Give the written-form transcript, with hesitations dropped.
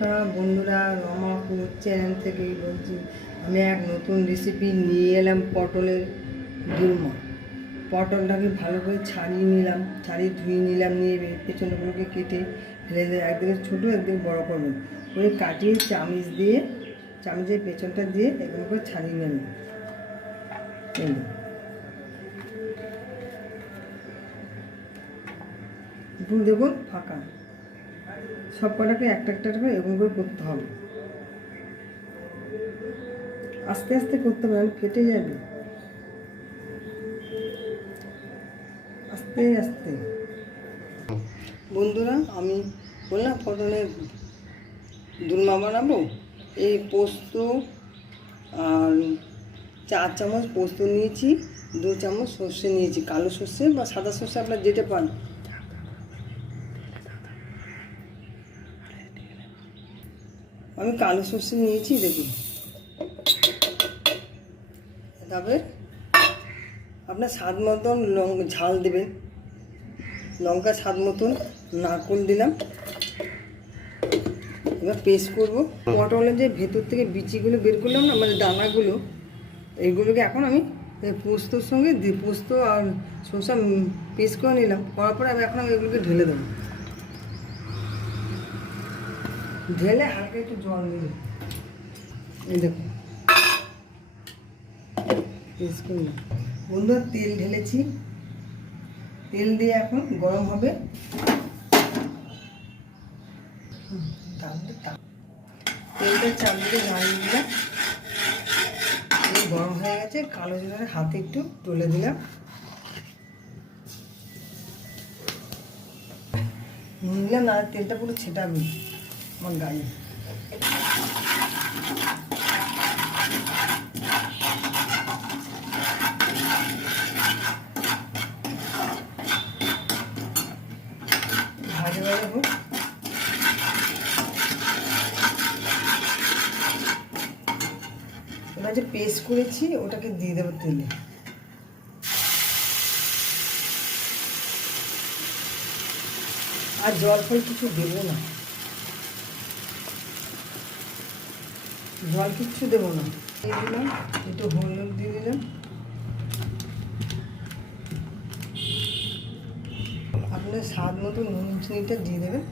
বন্ধুরা, রমাপুর চ্যানেল থেকেই বলছি। আমি এক নতুন রেসিপি নিয়ে এলাম, পটলের দোরমা। পটলটাকে ভালো করে ছাড়িয়ে নিলাম, ছাড়িয়ে ধুয়ে নিলাম, নিয়ে পেছনগুলোকে কেটে ফেলে দিয়ে একদিকে ছোটো একদিকে বড়ো করবেন করে কাটিয়ে চামচের পেছনটা দিয়ে এরকম করে ছাড়িয়ে নেবেন। একটু দেখুন ফাঁকা, সব কটাকে একটা একটা করে এরকম করে করতে হবে। আস্তে আস্তে করতে হবে, ফেটে যাবে। আস্তে আস্তে। বন্ধুরা, আমি বললাম পটলের দোরমা বানাবো। এই পোস্ত আর 4 চামচ পোস্ত নিয়েছি, 2 চামচ সর্ষে নিয়েছি, কালো সর্ষে বা সাদা সর্ষে আপনার যেটা পান। আমি কালো সর্ষে নিয়েছি, দেখুন। তবে আপনার স্বাদ মতন ঝাল দেবেন, লঙ্কা স্বাদ মতন, নারকেল দিলাম। এবার পেস্ট করবো। পটলের যে ভেতর থেকে বিচিগুলো বের করলাম না, মানে দানাগুলো, এইগুলোকে এখন আমি পোস্তর সঙ্গে পোস্ত আর শসা পেস্ট করে নিলাম। করার পরে আমি এখন এগুলোকে ঢেলে দেবো। ঢেলে হালকা একটু জল দিই। এই দেখুন, পেস্ট করলাম। বন্ধুরা, তেল ঢেলেছি, তেল দিয়ে এখন গরম হবে। তেলটা চারদিকে নাড়িয়ে দিলাম, গরম হয়ে গেছে। কালো জিরার হাতে একটু তুলে দিলাম, নিলাম না, তেলটা পুরো ছেটাবে আমার গায়ে। ভাজা ভাজা হোক। এবার যে পেস্ট করেছি ওটাকে দিয়ে দেবো তেলে। আর জল ফল কিছু দেবো না, জল কিচ্ছু দেবো না। দিয়ে দিলাম একটু হলুদ, দিয়ে দিলাম। আপনার স্বাদ মতো নুন চিনিটা দিয়ে দেবেন।